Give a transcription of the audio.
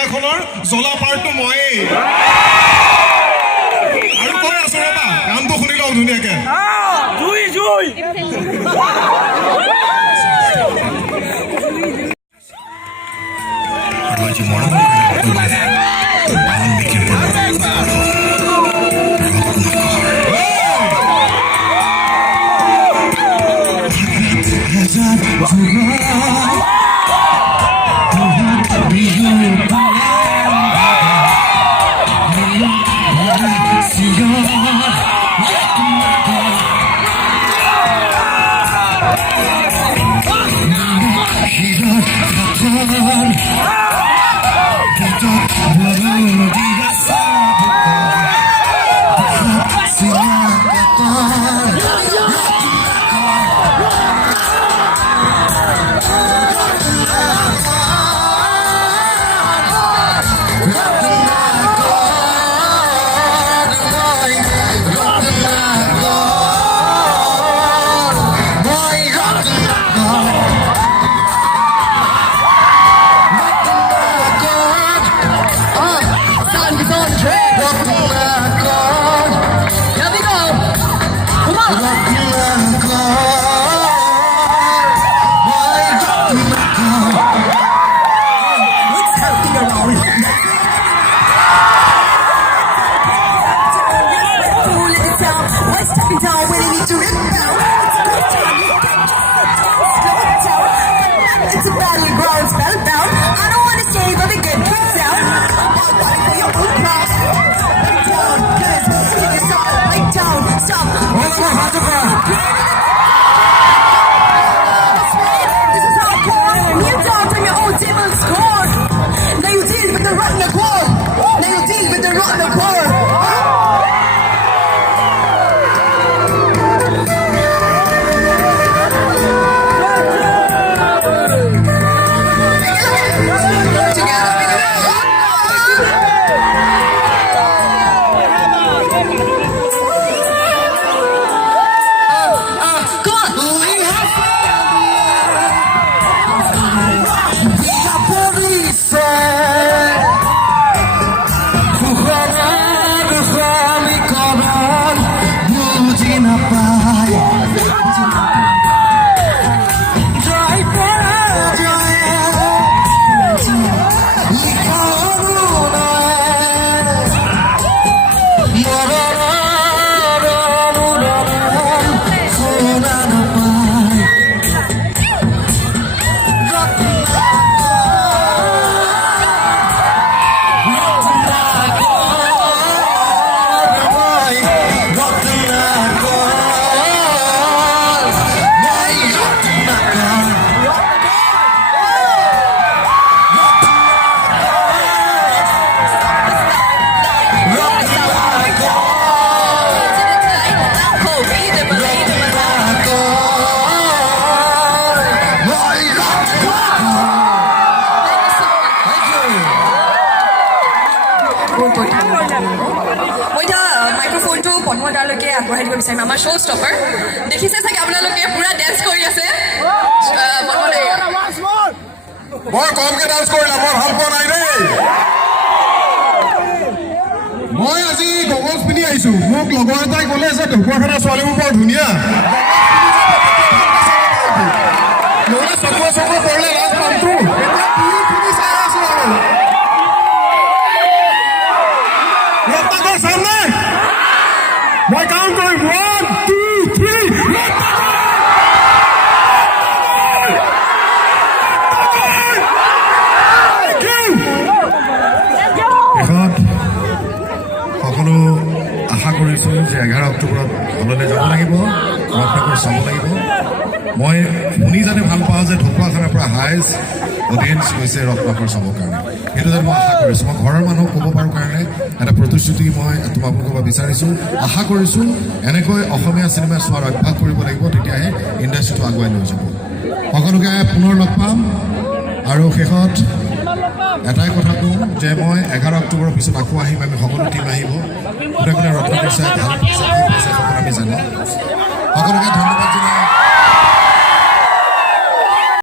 চিনেমাখনৰ জ্বলা পাৰ্টটো ময়েই আৰু কৈ আছো ৰবা গানটো শুনি লওঁ ধুনীয়াকে জুই জুই আমাৰ শ্ব' ষ্টপাৰ দেখিছে চাগে আপোনালোকে পুৰা ডেন্স কৰি আছে বৰ কমকে ডান্স কৰিলা মই ভাল পোৱা নাই দেই মই আজি গগলছ পিন্ধি আহিছো মোক লগৰ এটাই ক'লে যে ঢকুৱাখানা ছোৱালীবোৰ বৰ ধুনীয়া নহ'লে চকুৱে চকুৱে পৰিলে লাজ পামতো চাই আছো আৰু ৰত্নাকৰ চামনে মই কাউণ্ট কৰিম 1 2 3 সকলো আশা কৰিছোঁ যে 11 অক্টোবৰত হললৈ যাব লাগিব ৰত্নাকৰ চাব লাগিব মই শুনি জানি ভাল পাওঁ যে ঢকুৱাখানাৰ পৰা হায়েষ্ট অডিয়েঞ্চ হৈছে ৰত্নাকৰ চাবৰ কাৰণে সেইটো যেন মই আশা কৰিছোঁ মই ঘৰৰ মানুহক ক'ব পাৰোঁ কাৰণে এটা প্ৰতিশ্ৰুতি মই তোমালোকক ক'ব বিচাৰিছোঁ আশা কৰিছোঁ এনেকৈ অসমীয়া চিনেমা চোৱাৰ অভ্যাস কৰিব লাগিব তেতিয়াহে ইণ্ডাষ্ট্ৰীটো আগুৱাই লৈ যাব সকলোকে পুনৰ লগ পাম আৰু শেষত এটাই কথা কওঁ যে মই 11 অক্টোবৰৰ পিছত আকৌ আহিম আমি সকলো টিম আহিব কোনে কোনে ৰত্নাকৰ চাই ভাল পাইছে আমি জানো সকলোকে ধন্যবাদ জনাই